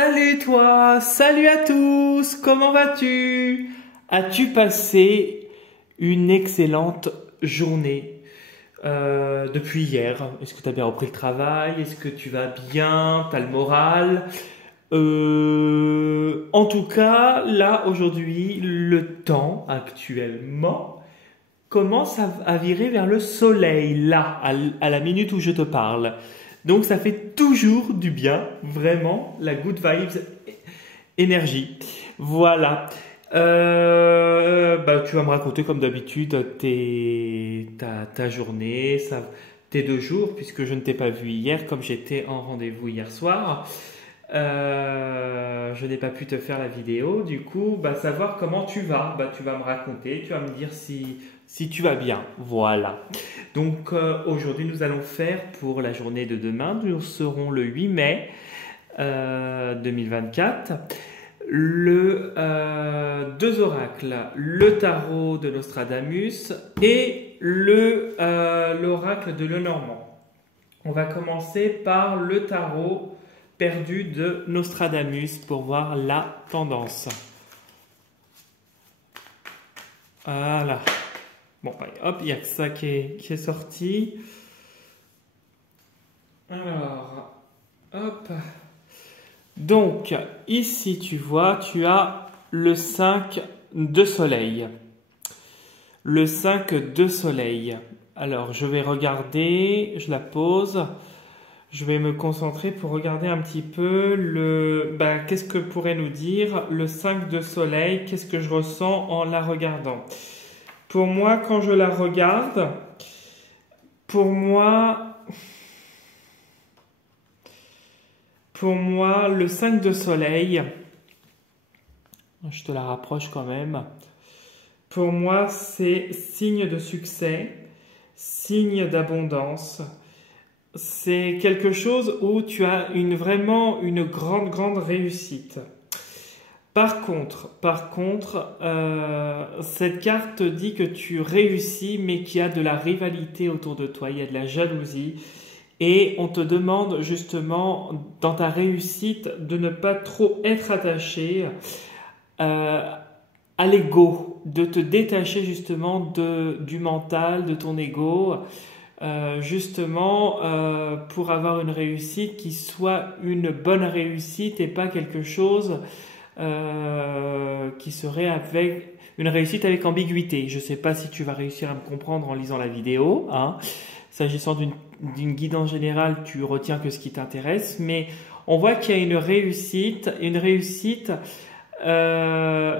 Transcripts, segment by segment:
Salut toi, salut à tous, comment vas-tu? As-tu passé une excellente journée depuis hier? Est-ce que tu as bien repris le travail? Est-ce que tu vas bien? Tu as le moral? En tout cas, là aujourd'hui, le temps actuellement commence à virer vers le soleil, là, à la minute où je te parle. Donc ça fait toujours du bien, vraiment, la good vibes énergie. Voilà. Tu vas me raconter comme d'habitude ta journée, tes 2 jours, puisque je ne t'ai pas vu hier, comme j'étais en rendez-vous hier soir. Je n'ai pas pu te faire la vidéo, du coup, savoir comment tu vas. Tu vas me raconter, tu vas me dire si tu vas bien. Voilà. Donc aujourd'hui, nous allons faire pour la journée de demain, nous serons le 8 mai 2024, deux oracles, le tarot de Nostradamus et l'oracle de Lenormand. On va commencer par le tarot perdu de Nostradamus pour voir la tendance. Voilà. Bon, hop, il y a que ça qui est sorti. Alors, hop. Donc, ici, tu vois, tu as le 5 de soleil. Le 5 de soleil. Alors, je vais regarder, je la pose. Je vais me concentrer pour regarder un petit peu qu'est-ce que pourrait nous dire le 5 de soleil, qu'est-ce que je ressens en la regardant. Pour moi, quand je la regarde, pour moi, le 5 de soleil, je te la rapproche quand même, pour moi, c'est signe de succès, signe d'abondance. C'est quelque chose où tu as vraiment une grande réussite. Par contre, cette carte dit que tu réussis, mais qu'il y a de la rivalité autour de toi, il y a de la jalousie. Et on te demande justement, dans ta réussite, de ne pas trop être attaché à l'ego, de te détacher justement du mental, de ton ego, pour avoir une réussite qui soit une bonne réussite et pas quelque chose qui serait avec une réussite avec ambiguïté. Je ne sais pas si tu vas réussir à me comprendre en lisant la vidéo, hein. S'agissant d'une guidance générale, tu retiens que ce qui t'intéresse, mais on voit qu'il y a une réussite,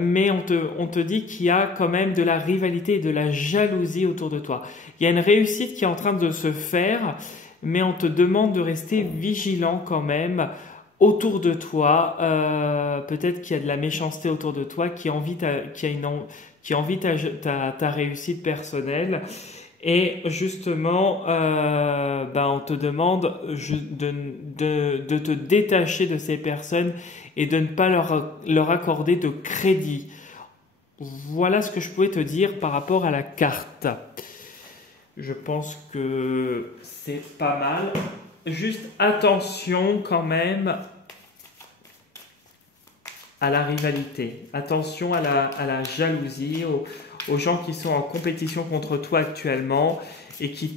mais on te dit qu'il y a quand même de la rivalité et de la jalousie autour de toi. Il y a une réussite qui est en train de se faire, mais on te demande de rester vigilant quand même autour de toi. Peut-être qu'il y a de la méchanceté autour de toi qui envie ta réussite personnelle. Et justement, on te demande de te détacher de ces personnes et de ne pas leur accorder de crédit. Voilà ce que je pouvais te dire par rapport à la carte. Je pense que c'est pas mal. Juste attention quand même à la rivalité. Attention à la jalousie, aux gens qui sont en compétition contre toi actuellement et qui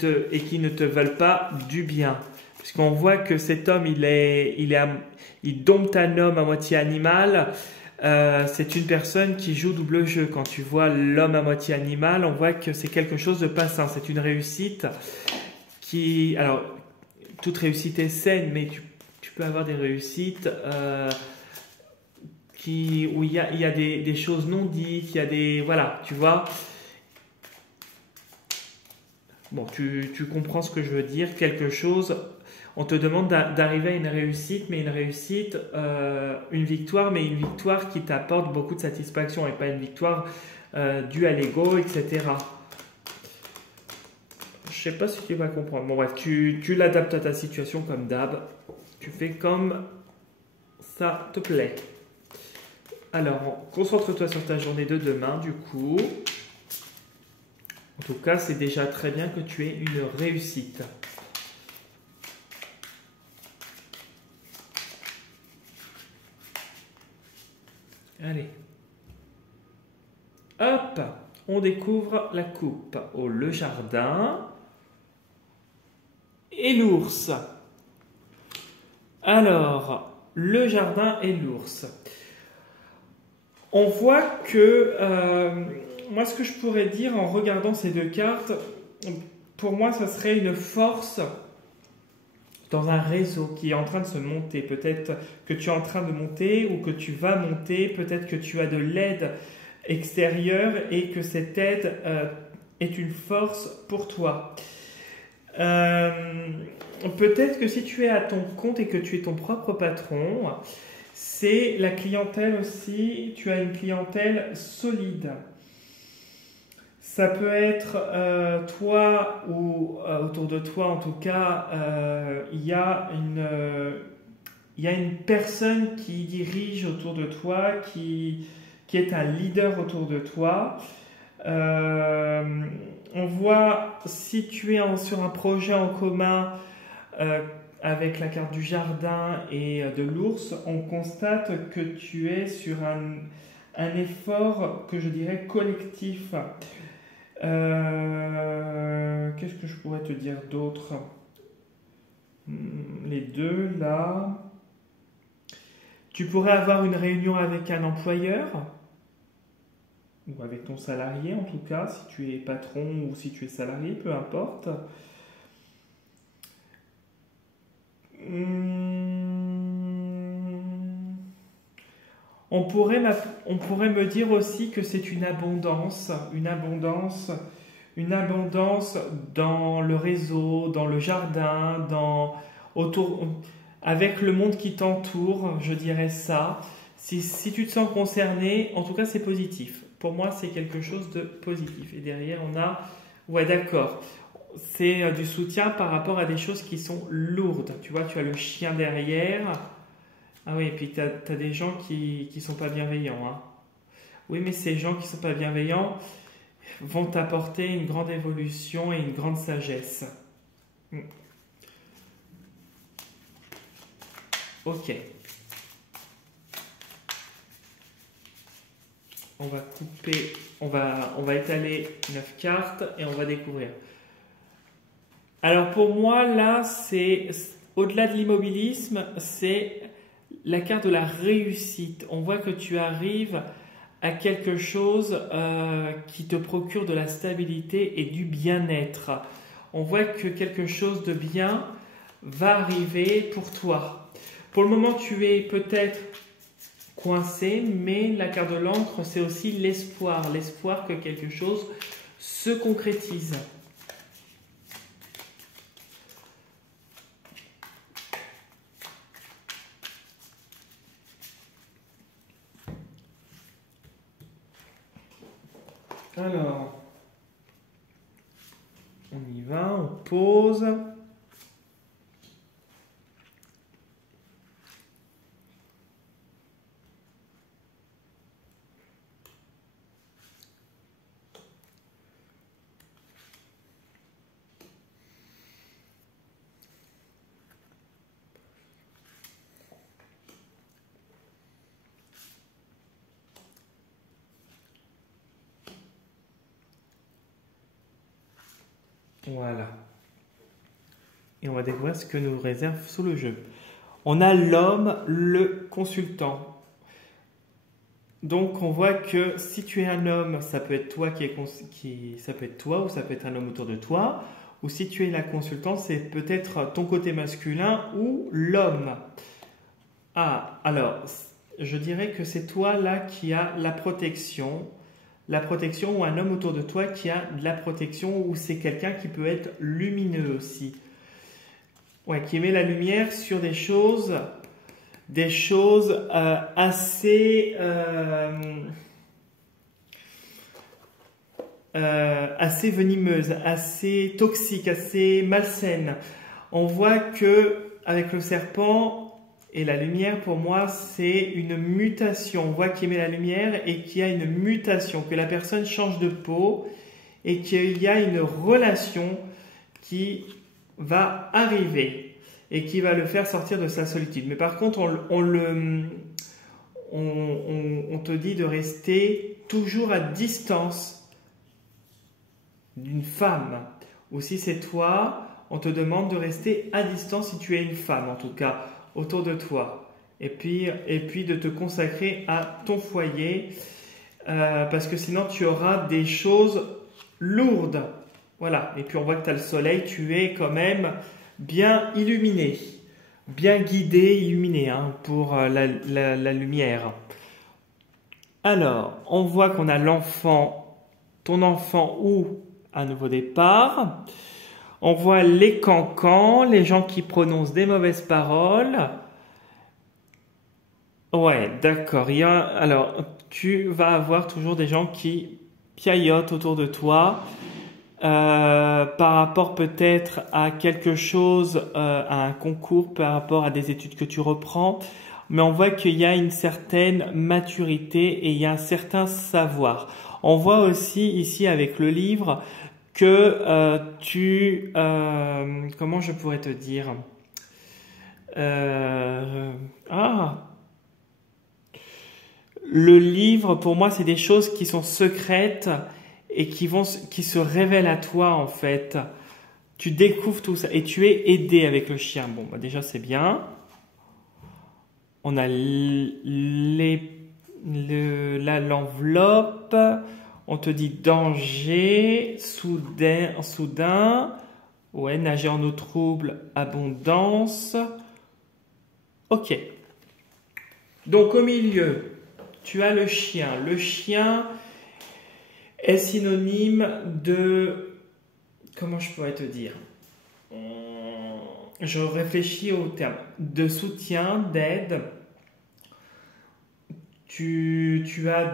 ne te veulent pas du bien. Puisqu'on voit que cet homme, il dompte un homme à moitié animal. C'est une personne qui joue double jeu. Quand tu vois l'homme à moitié animal, on voit que c'est quelque chose de pas sain. C'est une réussite alors, toute réussite est saine, mais tu peux avoir des réussites où il y a des choses non dites, il y a des... Voilà, tu vois. Bon, tu comprends ce que je veux dire. Quelque chose, on te demande d'arriver à une réussite, une victoire, mais une victoire qui t'apporte beaucoup de satisfaction et pas une victoire due à l'ego, etc. Je sais pas si tu vas comprendre. Bon bref, tu l'adaptes à ta situation comme d'hab. Tu fais comme ça te plaît. Alors, concentre-toi sur ta journée de demain, du coup. En tout cas, c'est déjà très bien que tu aies une réussite. Allez. Hop, on découvre la coupe. Oh, le jardin et l'ours. Alors, le jardin et l'ours. On voit que, moi ce que je pourrais dire en regardant ces deux cartes, pour moi ça serait une force dans un réseau qui est en train de se monter. Peut-être que tu es en train de monter ou que tu vas monter, peut-être que tu as de l'aide extérieure et que cette aide est une force pour toi. Peut-être que si tu es à ton compte et que tu es ton propre patron, c'est la clientèle aussi, tu as une clientèle solide. Ça peut être toi ou autour de toi en tout cas, il y a une personne qui dirige autour de toi, qui est un leader autour de toi. On voit si tu es sur un projet en commun avec la carte du jardin et de l'ours, on constate que tu es sur un effort que je dirais collectif. Qu'est-ce que je pourrais te dire d'autre? Les deux là. Tu pourrais avoir une réunion avec un employeur ou avec ton salarié en tout cas, si tu es patron ou si tu es salarié, peu importe. On pourrait me dire aussi que c'est une abondance dans le réseau, dans le jardin, avec le monde qui t'entoure, je dirais ça. Si tu te sens concerné, en tout cas c'est positif. Pour moi c'est quelque chose de positif. Et derrière on a, ouais d'accord, c'est du soutien par rapport à des choses qui sont lourdes. Tu vois, tu as le chien derrière. Ah oui, et puis tu as des gens qui sont pas bienveillants. Hein. Oui, mais ces gens qui sont pas bienveillants vont t'apporter une grande évolution et une grande sagesse. Ok. On va couper, on va étaler 9 cartes et on va découvrir. Alors pour moi, là, c'est au-delà de l'immobilisme, c'est la carte de la réussite. On voit que tu arrives à quelque chose qui te procure de la stabilité et du bien-être. On voit que quelque chose de bien va arriver pour toi. Pour le moment, tu es peut-être coincé, mais la carte de l'encre, c'est aussi l'espoir. L'espoir que quelque chose se concrétise. Alors, on y va, on pose. Voilà. Et on va découvrir ce que nous réserve sous le jeu. On a l'homme, le consultant. Donc on voit que si tu es un homme, ça peut être toi ça peut être toi ou ça peut être un homme autour de toi. Ou si tu es la consultante, c'est peut-être ton côté masculin ou l'homme. Ah, alors, je dirais que c'est toi là qui as la protection ou un homme autour de toi qui a de la protection ou c'est quelqu'un qui peut être lumineux aussi. Ouais, qui met la lumière sur des choses assez venimeuses, assez toxiques, assez malsaines. On voit que avec le serpent et la lumière, pour moi, c'est une mutation. On voit qu'il met la lumière et qu'il y a une mutation, que la personne change de peau et qu'il y a une relation qui va arriver et qui va le faire sortir de sa solitude. Mais par contre, on te dit de rester toujours à distance d'une femme. Ou si c'est toi, on te demande de rester à distance si tu es une femme, en tout cas, autour de toi. Et puis de te consacrer à ton foyer, parce que sinon tu auras des choses lourdes. Voilà. Et puis on voit que tu as le soleil, tu es quand même bien illuminé, bien guidé, illuminé pour la lumière. Alors, on voit qu'on a l'enfant, ton enfant ou un nouveau départ. On voit les cancans, les gens qui prononcent des mauvaises paroles. Ouais, d'accord. Alors, tu vas avoir toujours des gens qui piaillotent autour de toi par rapport peut-être à quelque chose, à un concours, par rapport à des études que tu reprends. Mais on voit qu'il y a une certaine maturité et il y a un certain savoir. On voit aussi ici avec le livre que comment je pourrais te dire le livre, pour moi, c'est des choses qui sont secrètes et qui se révèlent à toi, en fait. Tu découvres tout ça et tu es aidé avec le chien. Bon, bah déjà, c'est bien. On a l'enveloppe. On te dit danger, soudain. Ouais, nager en eau trouble, abondance. Ok. Donc, au milieu, tu as le chien. Le chien est synonyme de... Comment je pourrais te dire? Je réfléchis au terme. De soutien, d'aide. Tu as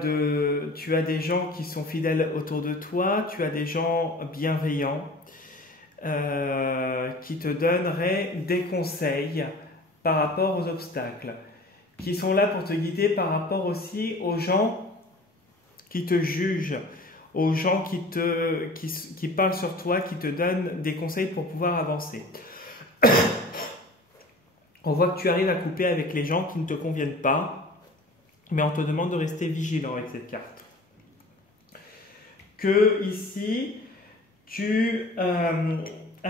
des gens qui sont fidèles autour de toi. Tu as des gens bienveillants qui te donneraient des conseils par rapport aux obstacles, qui sont là pour te guider par rapport aussi aux gens qui te jugent, aux gens qui parlent sur toi, qui te donnent des conseils pour pouvoir avancer. On voit que tu arrives à couper avec les gens qui ne te conviennent pas, mais on te demande de rester vigilant avec cette carte. Que ici, tu as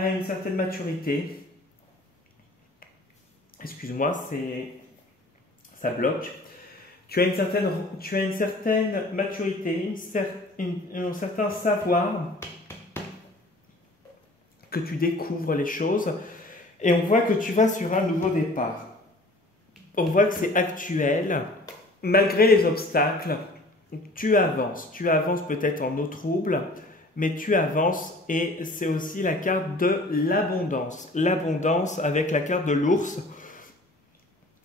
une certaine maturité. Excuse-moi, ça bloque. Tu as une certaine maturité, un certain savoir, que tu découvres les choses et on voit que tu vas sur un nouveau départ. On voit que c'est actuel, malgré les obstacles, tu avances peut-être en eau trouble, mais tu avances et c'est aussi la carte de l'abondance. L'abondance avec la carte de l'ours,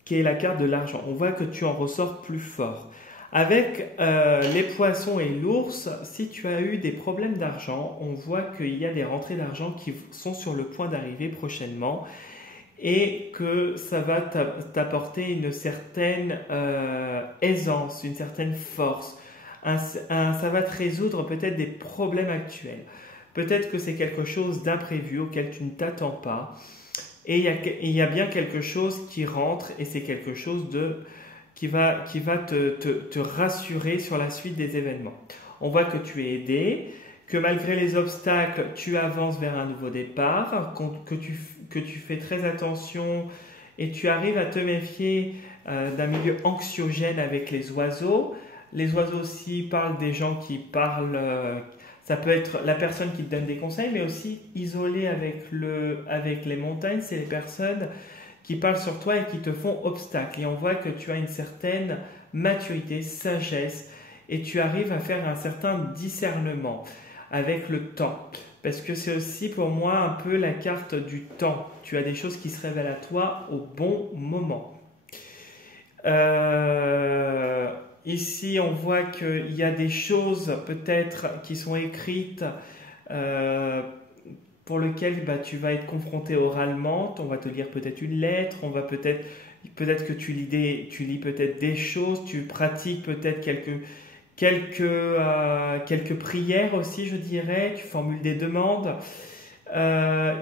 qui est la carte de l'argent. On voit que tu en ressors plus fort. Avec les poissons et l'ours, si tu as eu des problèmes d'argent, on voit qu'il y a des rentrées d'argent qui sont sur le point d'arriver prochainement et que ça va t'apporter une certaine aisance, une certaine force. Ça va te résoudre peut-être des problèmes actuels. Peut-être que c'est quelque chose d'imprévu auquel tu ne t'attends pas. Et il y a bien quelque chose qui rentre et c'est quelque chose qui va te rassurer sur la suite des événements. On voit que tu es aidé, que malgré les obstacles, tu avances vers un nouveau départ, que tu fais très attention et tu arrives à te méfier d'un milieu anxiogène avec les oiseaux. Les oiseaux aussi parlent des gens qui parlent... ça peut être la personne qui te donne des conseils, mais aussi isolé avec les montagnes, c'est les personnes qui parlent sur toi et qui te font obstacle. Et on voit que tu as une certaine maturité, sagesse, et tu arrives à faire un certain discernement avec le temps. Parce que c'est aussi pour moi un peu la carte du temps. Tu as des choses qui se révèlent à toi au bon moment. Ici, on voit qu'il y a des choses peut-être qui sont écrites pour lesquelles tu vas être confronté oralement. On va te lire peut-être une lettre, on va peut-être que tu lis peut-être des choses, tu pratiques peut-être quelques prières aussi, je dirais, tu formules des demandes.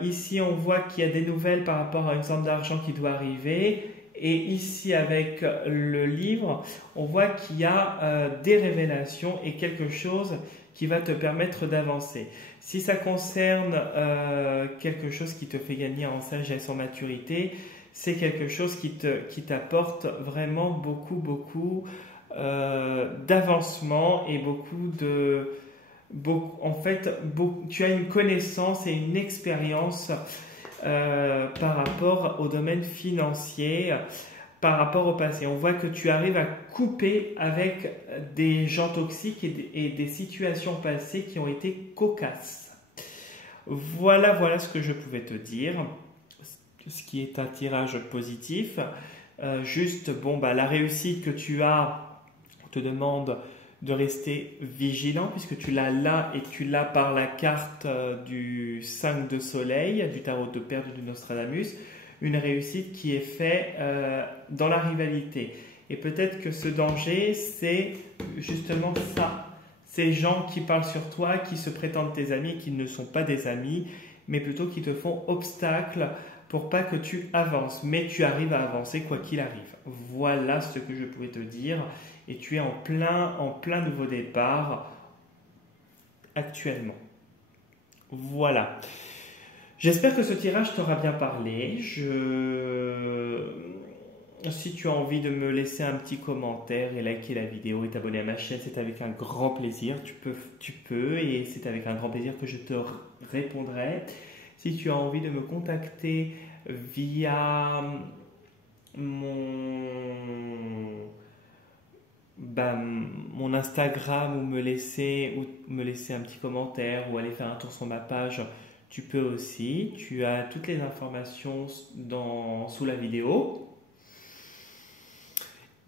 Ici, on voit qu'il y a des nouvelles par rapport à une somme d'argent qui doit arriver. Et ici, avec le livre, on voit qu'il y a des révélations et quelque chose qui va te permettre d'avancer. Si ça concerne quelque chose qui te fait gagner en sagesse, en maturité, c'est quelque chose qui t'apporte vraiment beaucoup d'avancement et tu as une connaissance et une expérience par rapport au domaine financier, par rapport au passé. On voit que tu arrives à couper avec des gens toxiques et des situations passées qui ont été cocasses. Voilà ce que je pouvais te dire, ce qui est un tirage positif. La réussite que tu as, on te demande de rester vigilant puisque tu l'as là et tu l'as par la carte du 5 de soleil, du tarot de perdu de Nostradamus, une réussite qui est faite dans la rivalité. Et peut-être que ce danger, c'est justement ça. Ces gens qui parlent sur toi, qui se prétendent tes amis, qui ne sont pas des amis, mais plutôt qui te font obstacle pour pas que tu avances. Mais tu arrives à avancer quoi qu'il arrive. Voilà ce que je pouvais te dire. Et tu es en plein nouveau départ actuellement. Voilà. J'espère que ce tirage t'aura bien parlé. Si tu as envie de me laisser un petit commentaire et liker la vidéo et t'abonner à ma chaîne, c'est avec un grand plaisir. Tu peux et c'est avec un grand plaisir que je te répondrai. Si tu as envie de me contacter via mon Instagram ou me laisser un petit commentaire ou aller faire un tour sur ma page, tu peux aussi. Tu as toutes les informations sous la vidéo.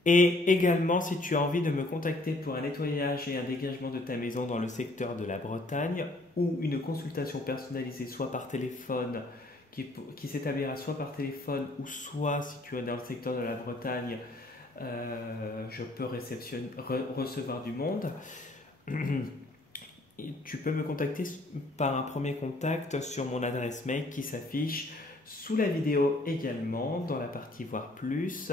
Et également, si tu as envie de me contacter pour un nettoyage et un dégagement de ta maison dans le secteur de la Bretagne ou une consultation personnalisée soit par téléphone, qui s'établira soit par téléphone ou soit si tu es dans le secteur de la Bretagne, je peux recevoir du monde. Tu peux me contacter par un premier contact sur mon adresse mail qui s'affiche sous la vidéo également dans la partie voir plus,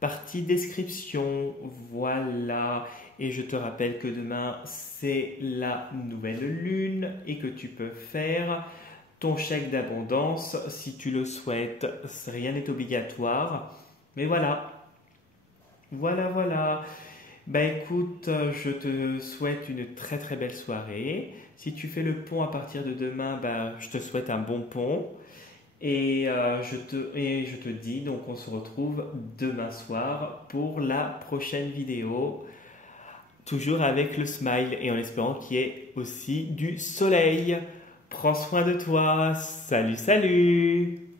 partie description. Voilà. Et je te rappelle que demain c'est la nouvelle lune et que tu peux faire ton chèque d'abondance si tu le souhaites. Rien n'est obligatoire. Mais voilà. Écoute, je te souhaite une très très belle soirée. Si tu fais le pont à partir de demain, je te souhaite un bon pont. Et je te dis, donc on se retrouve demain soir pour la prochaine vidéo. Toujours avec le smile et en espérant qu'il y ait aussi du soleil. Prends soin de toi. Salut.